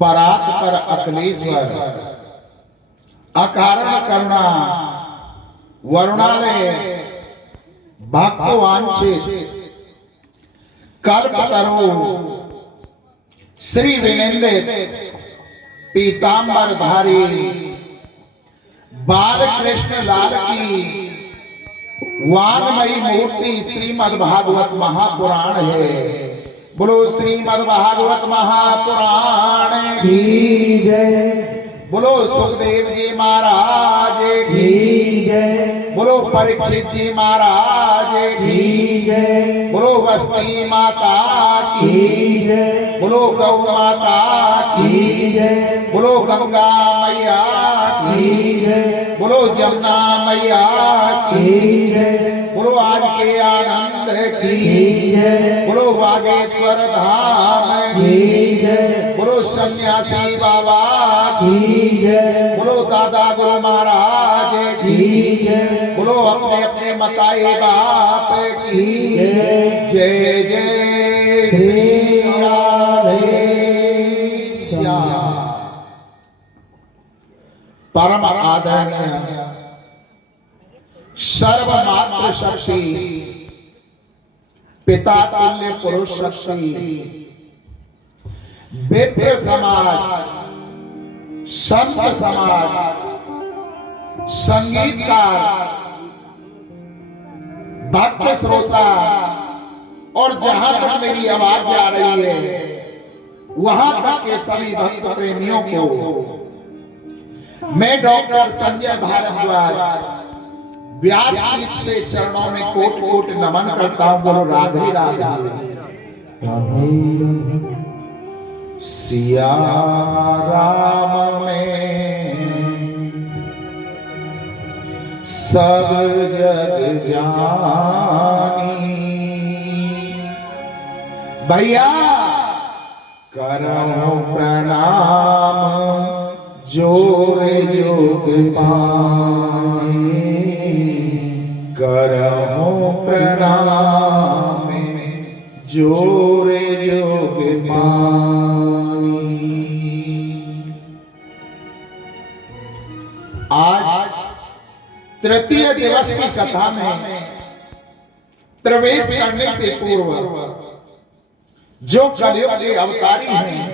परात पर अखिलेश्वर, अकारण करुणा वरुणालय, भक्तवांछित कल्पतरु, श्री विनिंदित पीतांबरधारी बाल कृष्ण लाल की वांगमयी मूर्ति श्रीमद् भागवत महापुराण है। बोलो श्रीमद् भागवत महापुराण की जय। बोलो सुखदेव जी महाराज की जय। बोलो परीक्षित जी महाराज की जय। बोलो वस्ती माता की जय। बोलो गौ माता की जय। बोलो गंगा मैया की जय। बोलो जमुना मैया की जय। बोलो आज के आनंद की जय। बोलो बागेश्वर धाम की जय। बोलो सन्यासी बाबा की जय। बोलो दादा गुरु महाराज की जय। बोलो अपने अपने मताए बाप की जय। जय जय श्री राधे श्याम। परम आदरणीय सर्वमात्र शक्ति पिता तुल्य पुरुष शक्ति विप्र समाज, संत समाज, संगीतकार, भक्त श्रोता और जहां तक मेरी आवाज जा रही है वहां तक के सभी भक्त प्रेमियों को मैं डॉक्टर संजय भारद्वाज व्यासपीठ से चरणों में कोट कोट नमन करता हूं। बोलो राधे राधे। सिया राम में सब जग जानी, भैया करो प्रणाम जोर जोग पानी, करो प्रणाम जोर जोग पानी। आज तृतीय दिवस की कथा में प्रवेश करने से पूर्व जो कलयुग के अवतारी हैं,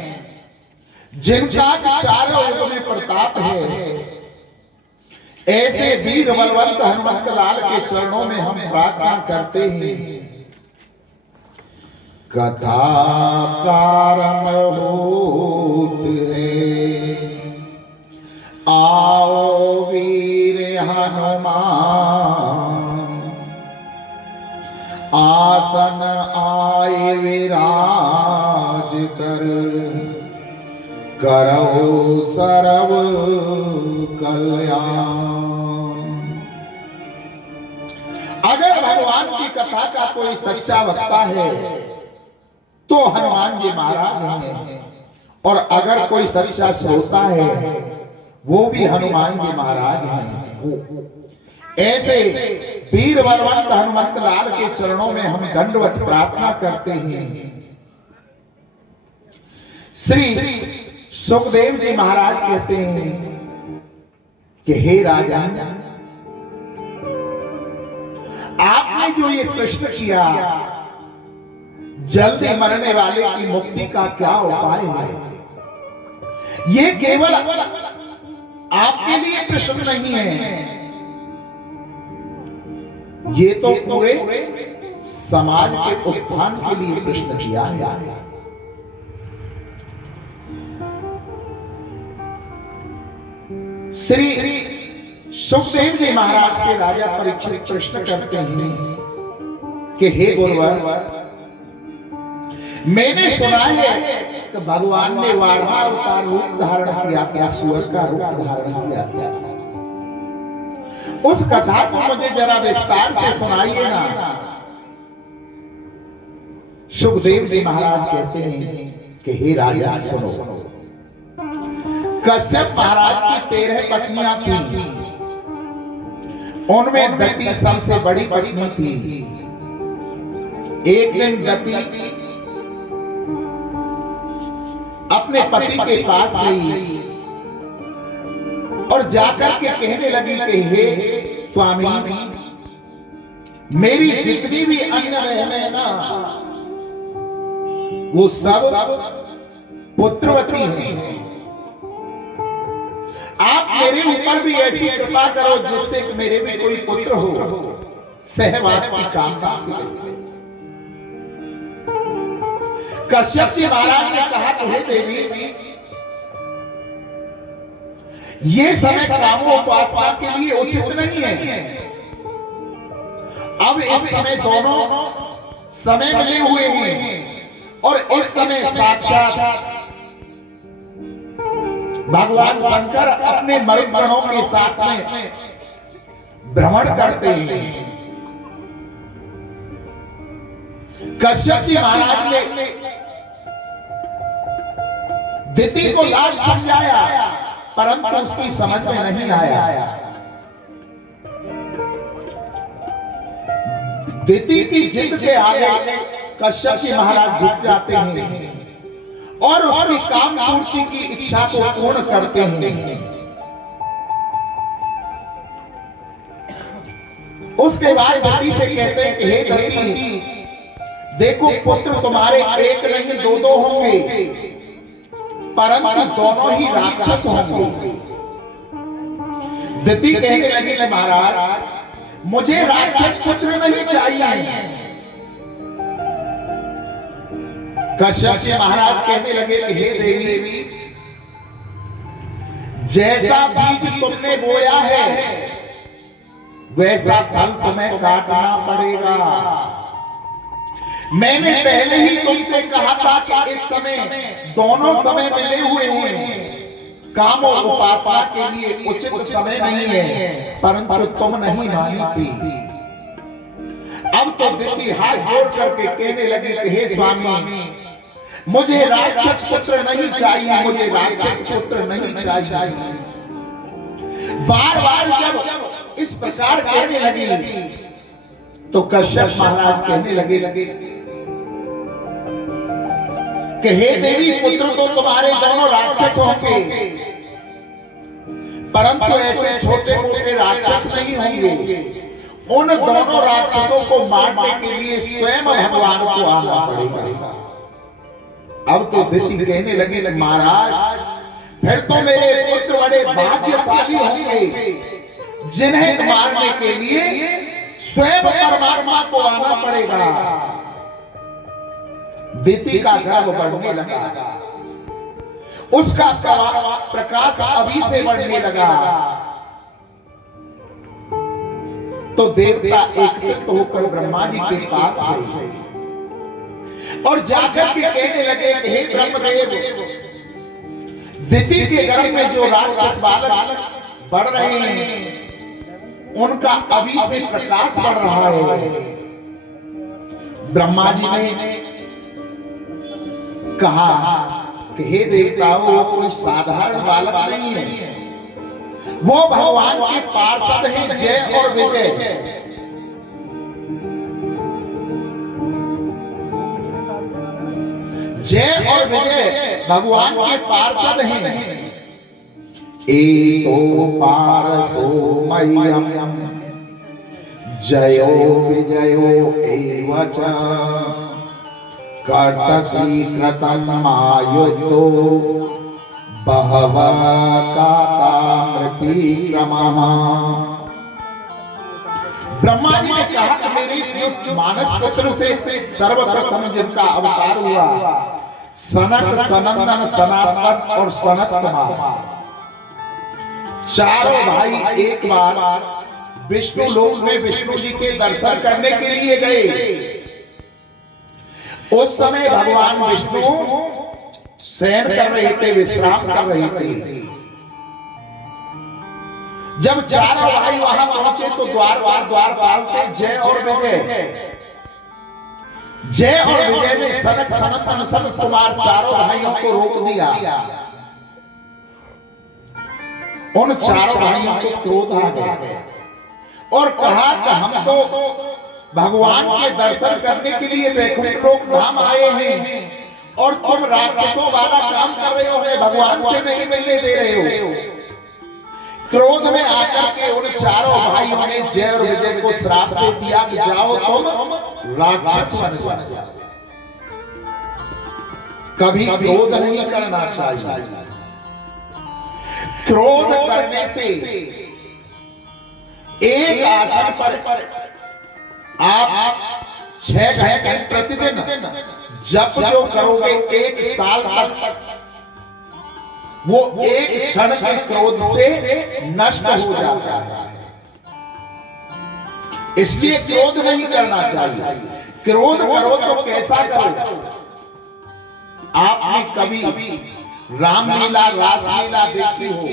जिनका चारों युग में प्रताप है, ऐसे वीर बलवंत हनुमंत लाल के चरणों में हम प्रार्थना करते हैं। कथा प्रारंभ होत है, आओ वीर हनुमान, आसन आए विराज कर, करो सर्व कल्याण। अगर भगवान की कथा का कोई सच्चा वक्ता है तो हनुमान जी महाराज हैं, और अगर कोई सच्चा श्रोता है वो भी हनुमान जी महाराज हैं। ऐसे वीर बलवंत हनुमंत लाल के चरणों में हम दंडवत प्रार्थना करते हैं। श्री सुखदेव जी महाराज कहते हैं कि हे राजा, आपने जो ये प्रश्न किया, जल्दी मरने वाले की मुक्ति का क्या उपाय है, ये केवल आपके लिए प्रश्न नहीं है, ये तो पूरे समाज के उत्थान के लिए प्रश्न किया है। श्री सुखदेव जी महाराज से राजा परीक्षित प्रश्न करते हैं कि हे गुरुवर, मैंने सुना है कि भगवान ने वाराह अवतार रूप धारण किया, क्या सुअर का रूप धारण किया, उस कथा को मुझे जरा विस्तार से सुनाइए ना। सुखदेव जी महाराज कहते हैं कि हे राजा सुनो, कश्यप महाराज की 13 पत्नियां थी, उनमें दति सबसे बड़ी पत्नी थी। एक दिन दति अपने पति के पास गई और जाकर के कहने लगी कि हे स्वामी, मेरी जितनी भी अन्न है ना, वो सब पुत्रवती है। आप मेरे ऊपर भी ऐसी कृपा करो जिससे कि मेरे भी कोई पुत्र हो, सहवास की कामना से। कश्यप जी महाराज ने कहा कि हे देवी, ये समय कामोपासना के लिए उचित नहीं है। अब इस समय दोनों समय मिले हुए हैं और इस समय साक्षात भगवान शंकर अपने मरुद्गणों के साथ में भ्रमण करते हैं। कश्यप जी महाराज ने दिति को लाज समझाया, परंतु उसकी समझ में नहीं आया। दिति की जिद के आगे कश्यप जी महाराज झुक जाते हैं और उसकी काम पूर्ति की इच्छा को पूर्ण करते हैं। उसके बाद दिति से कहते हैं कि हे दिति, देखो पुत्र तुम्हारे एक नहीं दो होंगे, परंतु दोनों ही राक्षस होंगे। दिति कहने लगी कि महाराज, मुझे राक्षस पुत्र नहीं चाहिए। कश्यप जी महाराज कहने लगे कि हे देवी, जैसा बीज तुमने बोया है वैसा फल तुम्हें काटना पड़ेगा। मैंने पहले ही तुमसे कहा था कि इस समय दोनों समय मिले हुए हैं, काम और उपासना के लिए उचित समय नहीं है, परंतु तुम नहीं मानी थी। अब तो दिति हाथ जोड़ करके कहने लगी कि हे स्वामी, मुझे राक्षस पुत्र नहीं चाहिए, मुझे राक्षस पुत्र नहीं चाहिए। बार बार जब इस प्रकार कहने लगी तो कश्यप महाराज कहने लगे कि हे देवी, पुत्र तो तुम्हारे दोनों राक्षस होंगे, परंतु ऐसे छोटे मोटे राक्षस नहीं होंगे। उन दोनों राक्षसों को मारने के लिए स्वयं भगवान को आना पड़ेगा। अब तो दिति कहने लगी महाराज, फिर तो मेरे पुत्र बड़े भाग्यशाली होंगे जिन्हें मारने के लिए स्वयं परमात्मा को आना पड़ेगा। दिति का गर्व बढ़ने लगा, उसका प्रकाश अभी से बढ़ने लगा। तो देवता एकत्रित होकर ब्रह्मा जी के पास गए और जाकर के कहने लगे कि हे ब्रह्मदेव, दिति के गर्भ में जो राक्षस बालक बढ़ रहे हैं उनका अभी से प्रकाश बढ़ रहा है। ब्रह्मा जी ने कहा कि हे देवताओं, वो कोई साधारण बालक नहीं है, वो भगवान के पार्षद हैं जय और विजय। जय और विजय भगवान के पार्षद हैं। एको पारसो मह्यम जयो विजयो एवच कर्तसी कृतं मायुद्धो बहवः कातामृतिक्रमः। ब्रह्मा जी ने कहा कि मेरे मानस पुत्र से सर्वप्रथम जिनका अवतार हुआ, सनक, सनंदन, सनातन और सनत कुमार, चारों भाई एक बार विष्णु लोक में विष्णु जी के दर्शन करने के लिए गए। उस समय भगवान विष्णु शयन कर रहे थे, विश्राम कर रहे थे। जब चारों भाई वहां पहुंचे तो द्वारपाल थे जय और विजय। जय और विजय ने सनक, सनंदन, सनत कुमार चारों भाइयों को रोक दिया। उन चारों भाइयों को क्रोध आ गया और कहा कि हम तो भगवान के दर्शन करने के लिए वैकुंठ लोक धाम आए हैं और तुम राक्षसों वाला काम कर रहे हो, भगवान से नहीं मिलने दे रहे हो। क्रोध में आकर के उन चारों भाइयों ने जय और विजय को श्राप दे दिया कि जाओ तुम राक्षस बन जाओ। कभी क्रोध नहीं करना चाहिए। क्रोध करने से एक आसन पर आप 6 घंटे प्रतिदिन जप जो करोगे 1 साल तक, वो एक क्षण के क्रोध से नष्ट हो जाता है। इसलिए क्रोध नहीं करना चाहिए। क्रोध करो तो कैसा करो? आपने कभी रामलीला रासलीला देखी हो?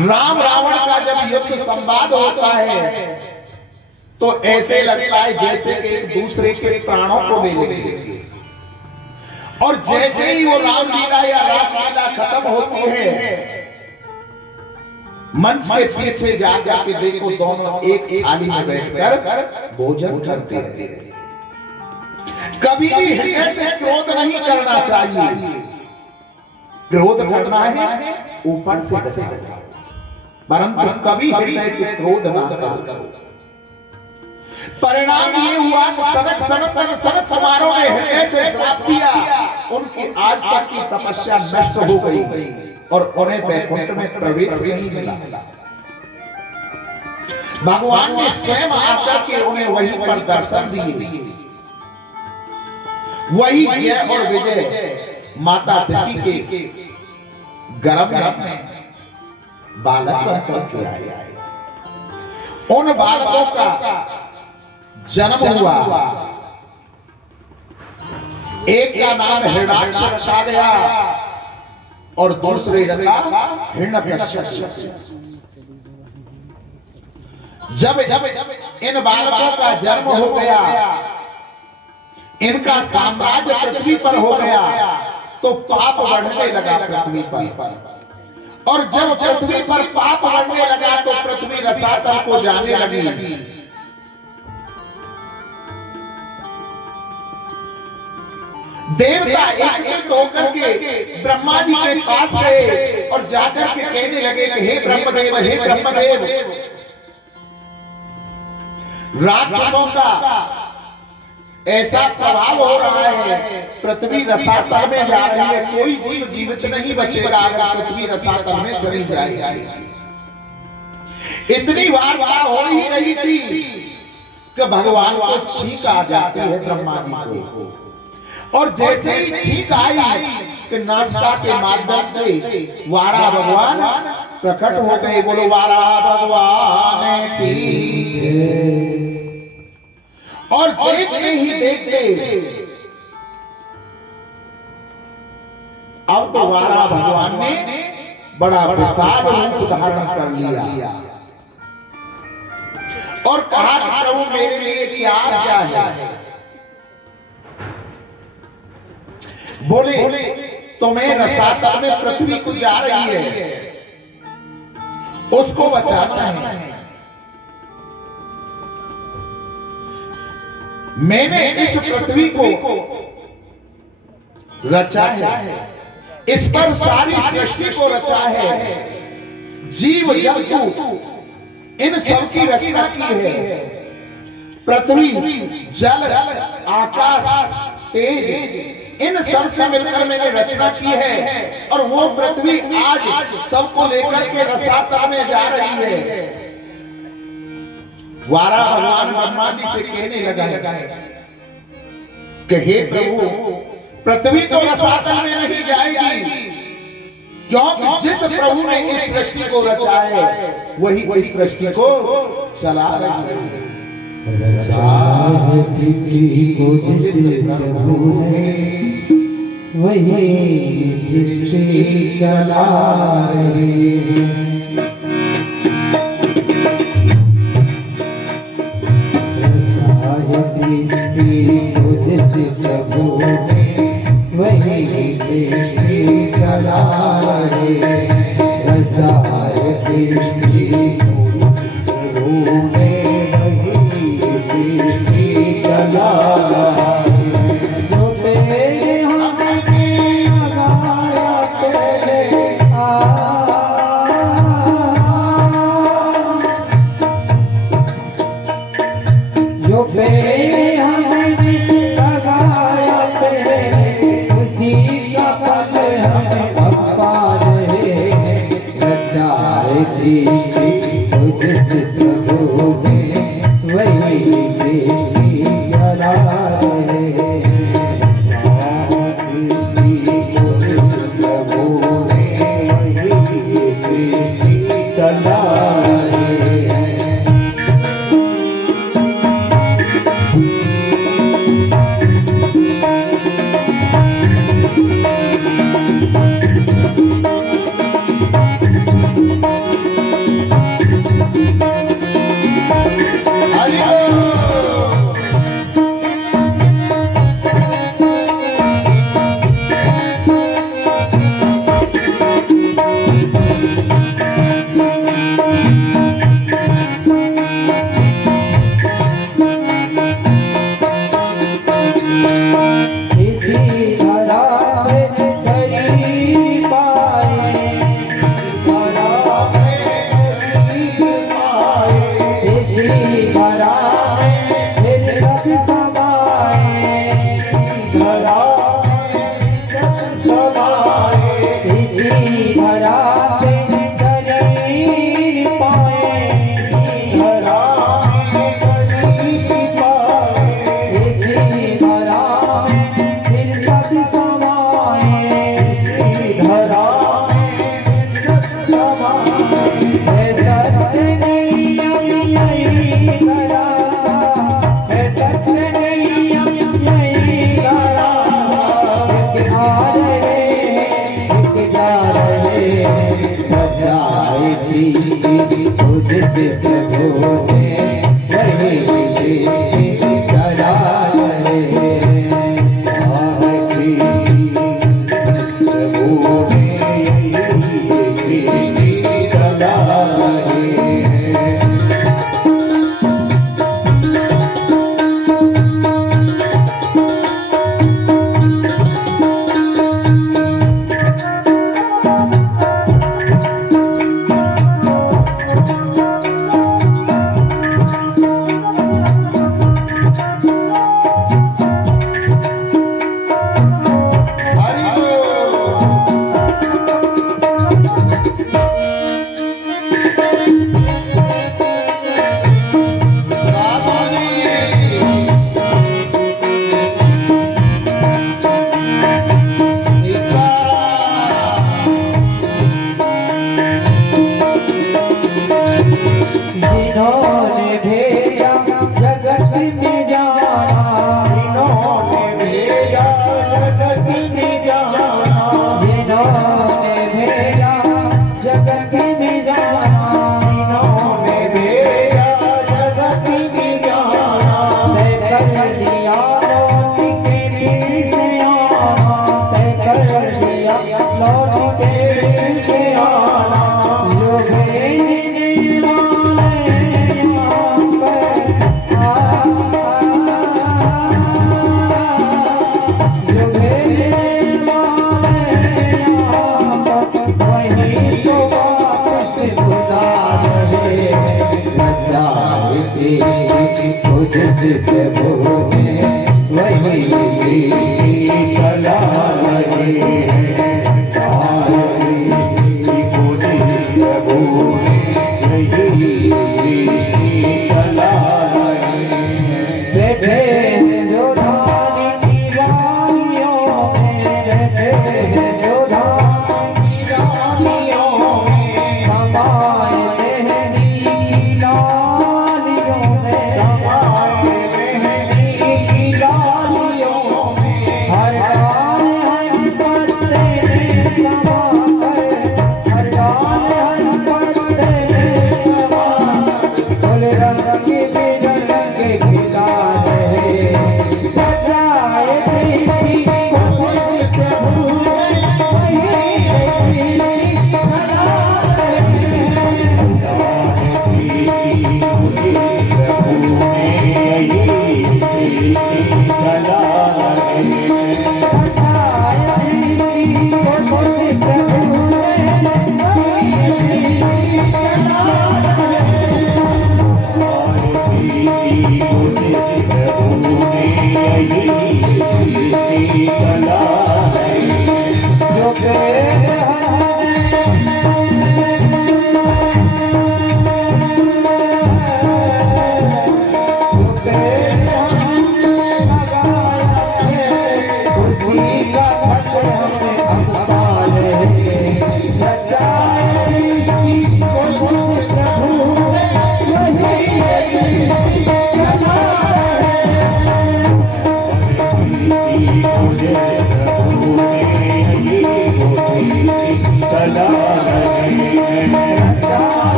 राम रावण का जब युद्ध संवाद होता है तो ऐसे लगता है जैसे कि एक दूसरे के प्राणों को ले लेंगे। और जैसे ही वो रामलीला या रासलीला खत्म होती है, मंच के पीछे जाकर के देखो दोनों एक थाली में बैठकर भोजन करते हैं। कभी भी हृदय से क्रोध नहीं करना चाहिए। क्रोध करना है ऊपर से, परंतु कभी हृदय से क्रोध ना करो। परिणाम ये हुआ कि सनक समारोह ने हृदय से श्राप दिया। उनकी आज तक की तपस्या नष्ट हो गई और उन्हें वैकुंठ में प्रवेश नहीं मिला। भगवान ने स्वयं आकर के उन्हें वहीं पर दर्शन दिए। वही जय और विजय माता दिति के गर्भ में बालक बनकर के आए। उन बालकों का जन्म हुआ। एक का नाम हिरण्याक्ष रखा गया और दूसरे का हिरण्यकश्यप। जब इन बालकों का जन्म हो गया, इनका साम्राज्य पृथ्वी पर हो गया, तो पाप बढ़ने लगा पृथ्वी पर। और जब पृथ्वी पर पाप बढ़ने लगा तो पृथ्वी रसातल को जाने लगी। देवता एकत्रित होकर के ब्रह्मा जी के पास गए और जाकर के कहने लगे कि हे ब्रह्मदेव, हे ब्रह्मदेव, राक्षसों का ऐसा प्रभाव हो रहा है, पृथ्वी रसातल में जा रही है, कोई जीव जीवित नहीं बचेगा अगर पृथ्वी रसातल में चली जाएगी। इतनी बार हो ही रही थी कि भगवान को छींक आ जाती है ब्रह्मा जी को। और जैसे ही छींक आई कि नासिका के माध्यम से वारा भगवान प्रकट हो गए। बोलो वारा भगवान की। और देखते ही देखते अब तो वारा भगवान ने बड़ा विशाल रूप धारण कर लिया और कहा कि प्रभु मेरे लिए क्या है? बोले तुम्हें रसातल में पृथ्वी को जा रही है, उसको बचाना है। मैंने इस पृथ्वी को रचा है, इस पर सारी सृष्टि को रचा है, जीव जंतु इन सब की रचना की है। पृथ्वी, जल, आकाश, तेज, इन सब से मिलकर मैंने रचना की है। और वो पृथ्वी आज सबको लेकर के रसातल में जा रही है। वारा भगवान ब्रह्मा जी से कहने लगा है कि हे प्रभु, पृथ्वी तो रसातल में नहीं जाएगी, क्योंकि जिस प्रभु ने इस सृष्टि को रचा है वही इस सृष्टि को चला रहा है। सृष्टि को जिस प्रभु ने वही सृष्टि चला रहे हैं। सृष्टि को जिस प्रभु ने वही सृष्टि चला रहे हैं। रचाए सृष्टि प्रभु ने वही सृष्टि चला रहे हैं।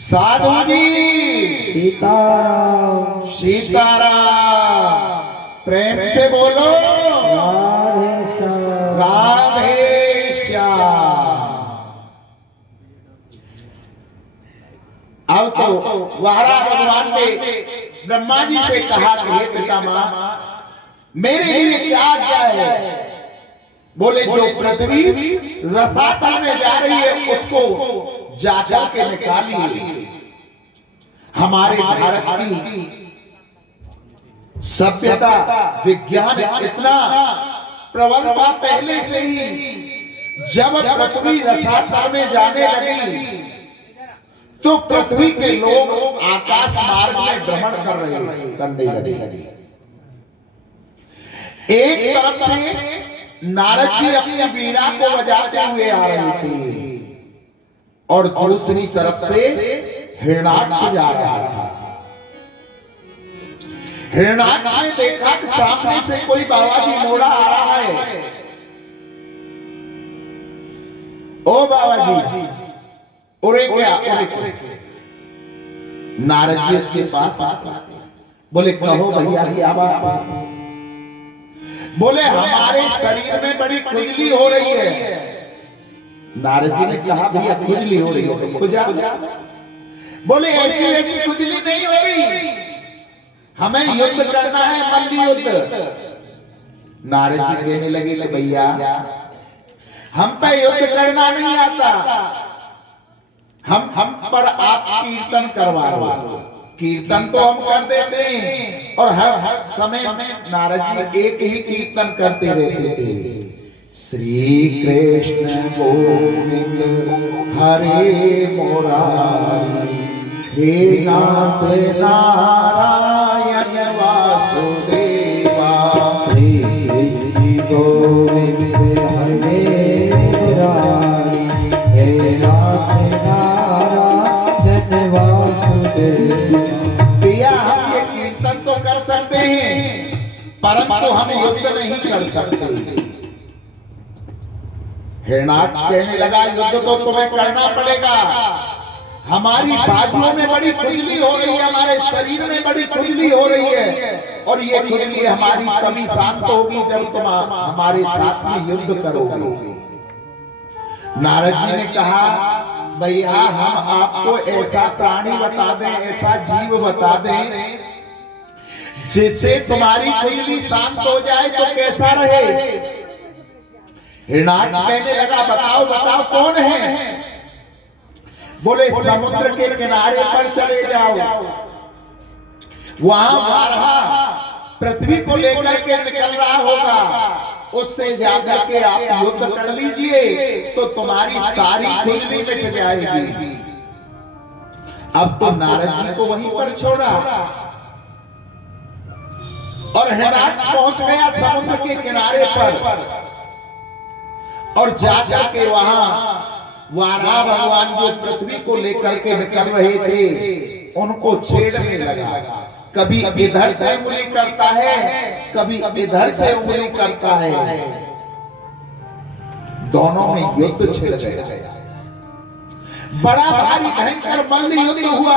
साधु जी सीताराम सीताराम प्रेम से बोलो राधे श्याम। अब तो वारा भगवान ने ब्रह्मा जी से कहा कि हे पितामह मेरे लिए क्या क्या है। बोले जो पृथ्वी रसातल में जा रही है उसको जाकर के निकालिए। हमारे भारत की सभ्यता विज्ञान इतना प्रबल था पहले से ही। जब पृथ्वी रसातल में जाने लगी तो पृथ्वी के लोग आकाश मार्ग में भ्रमण करने लगे। एक तरफ से नारद जी अपनी वीणा को बजाते हुए आ रहे थे और दूसरी तरफ से हिरणाक्ष जा रहा था। हिरणाक्ष ने देखा कि सामने से कोई बाबा जी मोड़ा आ रहा है। ओ बाबा जी उरे क्या उरे। नारद जी उसके पास आते बोले कहो भैया क्या बात। बोले हमारे शरीर में बड़ी खुजली हो रही है। नारद जी ने कहा भैया खुजली हो रही है तो खुजा। बोले ऐसी वैसी खुजली नहीं हो रही, हमें युद्ध करना है मल्ल युद्ध। नारद जी कहने लगे कि भैया हम पे युद्ध करना नहीं आता, हम पर आप कीर्तन करवा लो। कीर्तन तो हम कर देते हैं और हर समय में नारद जी एक ही कीर्तन करते रहते थे। श्री कृष्ण गोविंद हरे मुरारी हे नाथ नारायण वासुदेवा। श्री कृष्ण गोविंद हरे मुरारी हे नाथ नारायण वासुदेवा। भैया हम ये कीर्तन तो कर सकते हैं परंतु हम युद्ध नहीं कर सकते। हिरणाक्ष कहने लगा युद्ध तो तुम्हें करना पड़ेगा। हमारी बाजुओं में बड़ी खुजली हो रही है, हमारे शरीर में बड़ी खुजली हो रही है और ये खुजली हमारी कभी शांत होगी जब तुम हमारे साथ में युद्ध करोगे। नारद जी ने कहा भैया हम आपको ऐसा प्राणी बता दें, ऐसा जीव बता दें जिससे तुम्हारी खुजली शांत हो जाए तो कैसा रहे। हिरणाक्ष कहने लगा बताओ बताओ कौन है। बोले समुद्र के किनारे पर चले जाओ, वहां वाराह पृथ्वी को लेकर के निकल रहा होगा, उससे जाकर के आप युद्ध कर लीजिए तो तुम्हारी सारी खुजली मिट जाएगी। अब तो नारद जी को वहीं पर छोड़ा और हिरणाक्ष पहुंच गया समुद्र के किनारे पर, और जाकर के वहां वाराह भगवान जो पृथ्वी को लेकर के निकल रहे थे उनको छेड़ने लगा। कभी इधर से उंगली करता है, कभी इधर से उंगली करता है, दोनों में युद्ध छिड़ गया। बड़ा भारी भयंकर मल्ल युद्ध हुआ।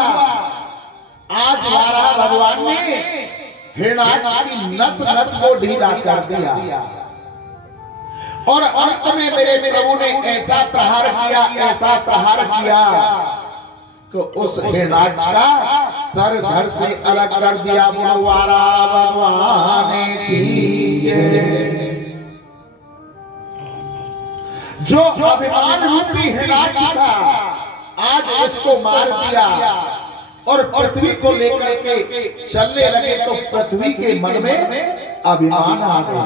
आज वाराह भगवान ने हिरणाक्ष की नस नस को ढीला कर दिया और अंत में मेरे प्रभु ने ऐसा प्रहार किया, ऐसा प्रहार किया तो उस हिरणाक्ष का सर धड़ से अलग कर दिया। बोलो वाराह भगवान की जय। जो अभिमान रूपी हिरणाक्ष था आज इसको मार दिया और पृथ्वी को लेकर के चलने लगे तो पृथ्वी के मन में अभिमान आ गया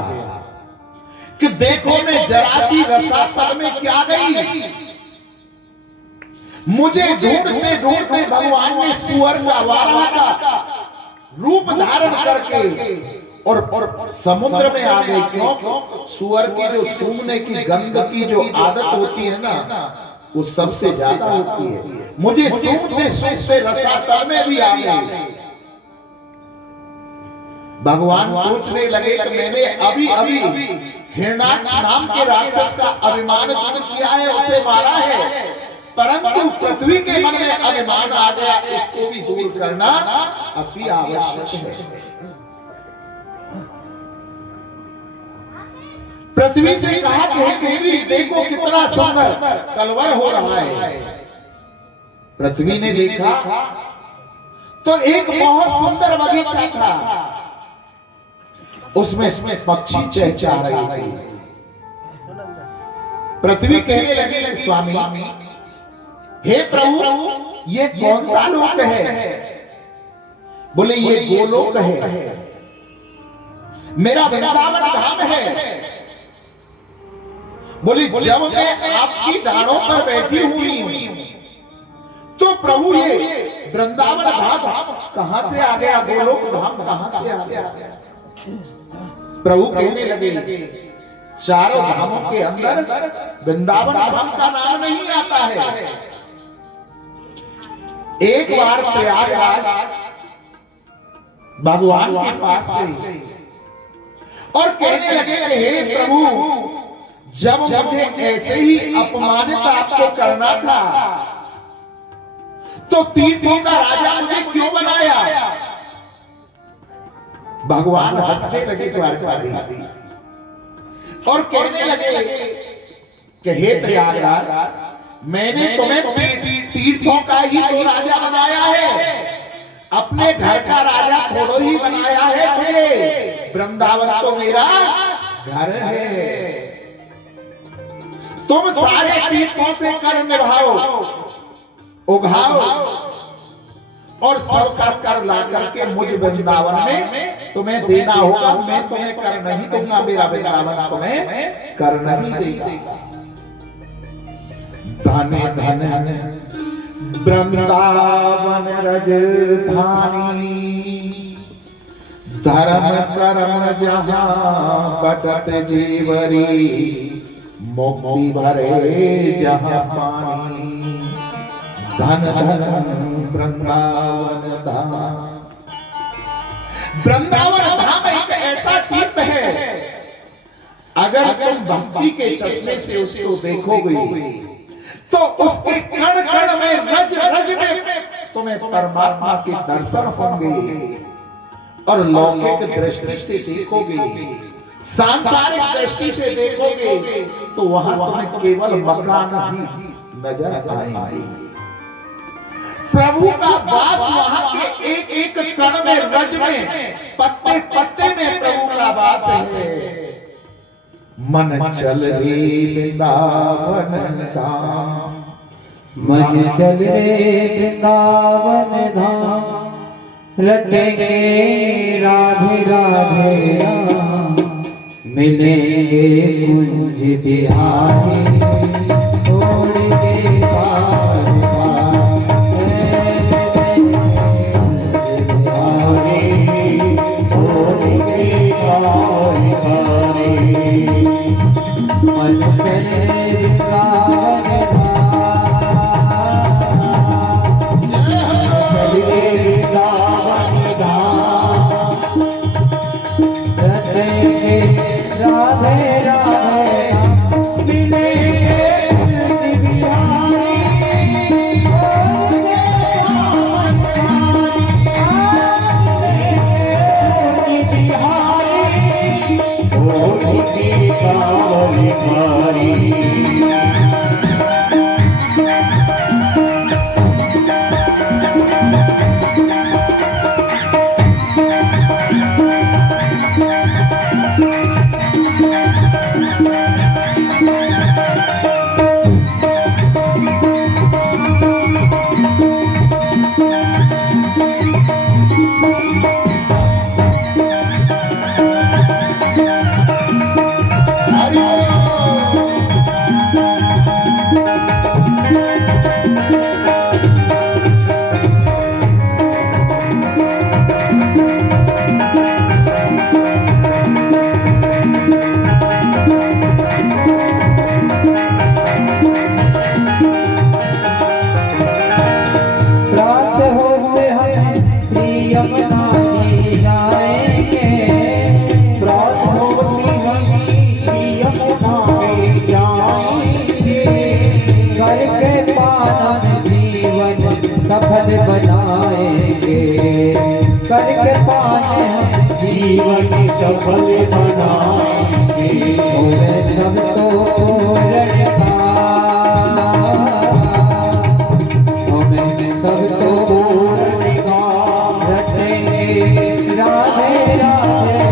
कि देखो मैं जरा सी रसातल में क्या गई, मुझे ढूंढते ढूंढते भगवान ने सुअर का वाराह का रूप धारण करके और समुद्र में आ गई। क्यों? सुअर की जो सूंघने की गंध की जो आदत होती है ना वो सबसे ज्यादा होती है। मुझे सूंघते सूंघते रसातल में भी आ गई। भगवान सोचने लगे कि मैंने अभी अभी हिरणाक्ष नाम के राक्षस का अभिमान दूर किया है, उसे मारा है, परंतु पृथ्वी के मन में अभिमान आ गया, इसको भी दूर करना अति आवश्यक है। पृथ्वी से कहा कि हे देवी देखो कितना सुंदर कलवर हो रहा है। पृथ्वी ने देखा तो एक बहुत सुंदर बगीचा था, उसमें पक्षी चहचहा रहे थे। पृथ्वी कहने लगी स्वामी हे प्रभु ये कौन सा लोक है? बोले ये गोलोक है, मेरा वृंदावन धाम है। बोली जब मैं आपकी डालों पर बैठी हुई हूं तो प्रभु ये वृंदावन धाम कहां से आ गया, गोलोक धाम कहां से आ गया? प्रभु कहने लगे चारों धामों के अंदर वृंदावन धाम का नाम नहीं आता है। एक बार प्रयागराज भगवान के पास गई और कहने लगे हे प्रभु जब मुझे ऐसे ही अपमानित आपको करना था तो तीर्थों का राजा मुझे क्यों बनाया? भगवान हंसने लगे द्वारकाधीश और कहने लगे कि हे प्रयागराज मैंने तुम्हें तीर्थों का ही तो राजा बनाया है, अपने घर का राजा थोड़ो ही बनाया है मुझे। वृंदावन तो मेरा घर है। तुम सारे तीर्थों से कर निभाओ, उघाओ और सबका कर ला करके मुझ वृंदावन में तुम्हें देना होगा। मैं तुम्हें कर नहीं दूंगा, मेरा वृंदावन तुम्हें कर नहीं देगा। धन धन वृंदावन रजधानी, धर्म कर्म जहां बटत जीवरी, मुक्ति भरे जहां पानी। धन धन वृंदावन धाम। वृंदावन धाम एक ऐसा तीर्थ है, अगर तुम भक्ति के चश्मे से उसको देखोगे तो उसके कण कण में रज रज में तुम्हें परमात्मा के दर्शन होंगे। और लौकिक दृष्टि से देखोगे, सांसारिक दृष्टि से देखोगे तो वहां तुम्हें केवल मकान ही नजर आएंगे। प्रभु का वास वहां के एक एक कण में, रज में, पत्ते पत्ते में प्रभु का वास है। मन चल रे वृंदावन धाम, मन चल रे वृंदावन धाम, रटेंगे राधे राधे राम, मिलेंगे कुंज बिहारी छोड़ के पार पार। मन चले वृंदावन राधे राधे मिलेंगे बिहारी सफल बनाएंगे, करके पाने हम जीवन सफल बनाएंगे। सब तो पूर्ण हमें सब तो पूर्ण रटेंगे राधे राधे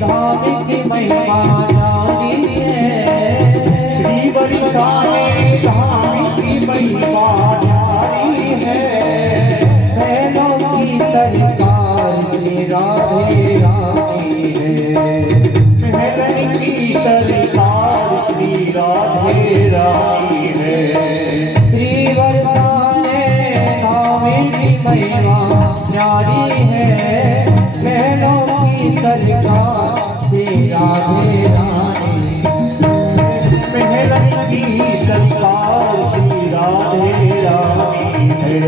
धाम की महिमा नारी है, श्री बरसाने धाम की महिमा नारी है। बहनों की सरकार श्री राधे रानी है, बहन की सरकार श्री राधे रानी है। श्री बरसाने धाम की महिमा नारी है, बहनों की सरकार श्री राधे रानी, बहन की सरकार श्री राधे रानी है।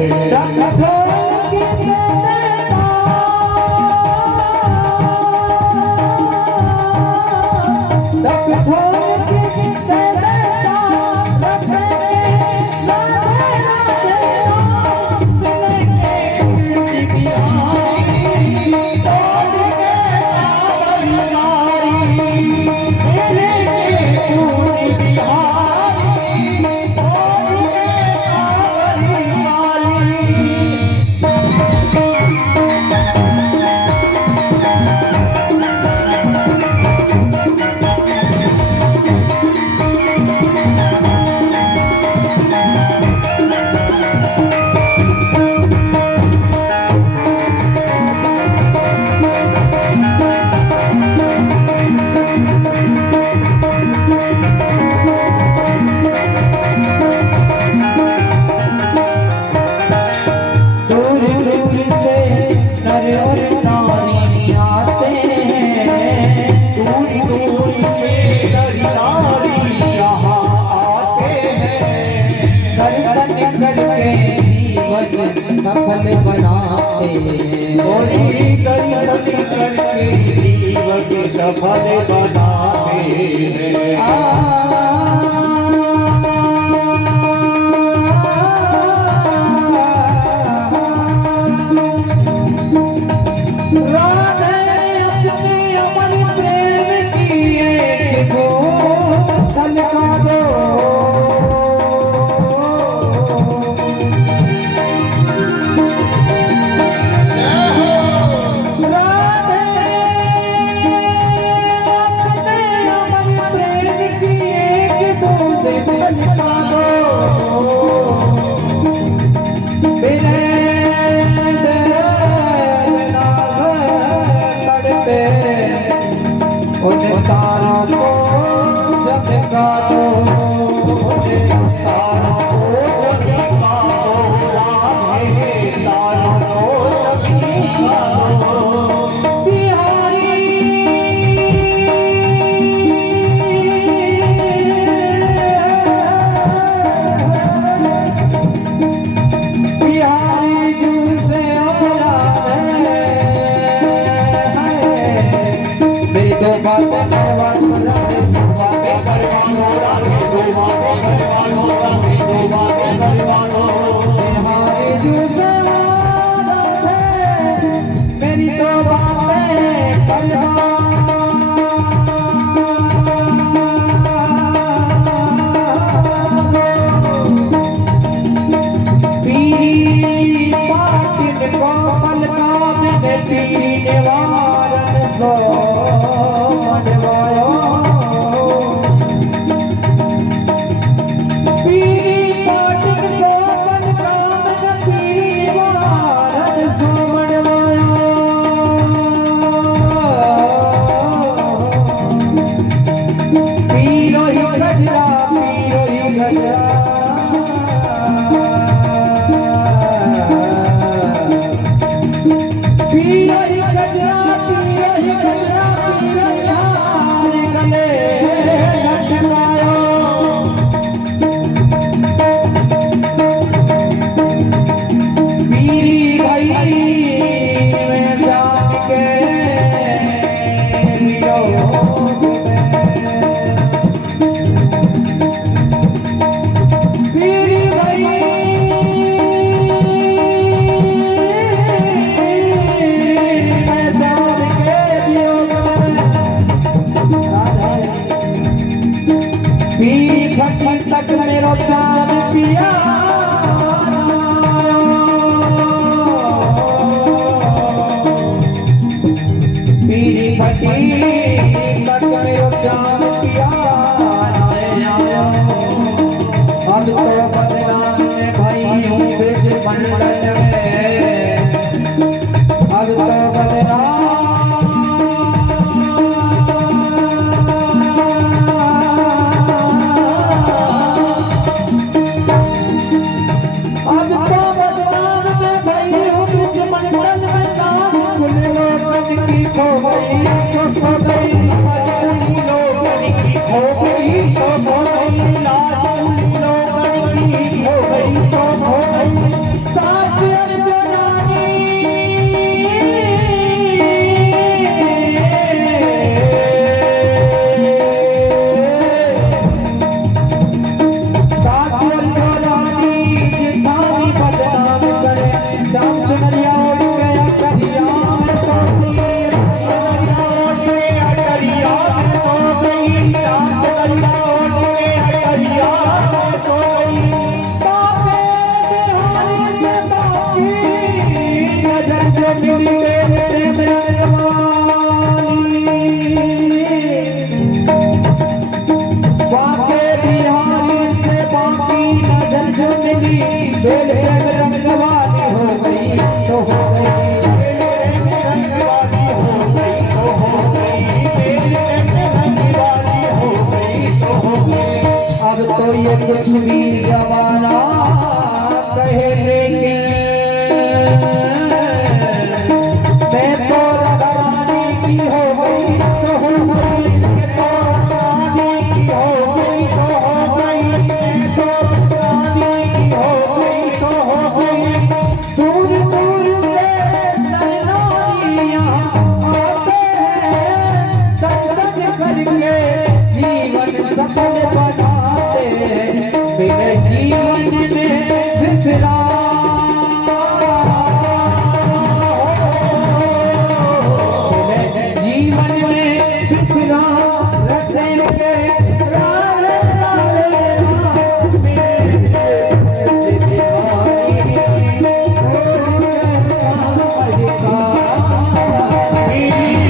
कोई दर्शन करके जीवन सफल बनाते हैं। तारों को झटका दो, तारों को झटका दो, राधे तारों को झटका दो। बिहारी बिहारी जू से हो रहा है मेरी दो बातें मेरी तो पीरी पाटिन को पलका मैंने पीरी निवारण को मनवायो। तक मेरो प्यार पिया पीरी फटी तक मेरो प्यार पिया अब तो बदनाम में भाई हूँ ब्रिज मंडल में अब तो बदनाम हो गई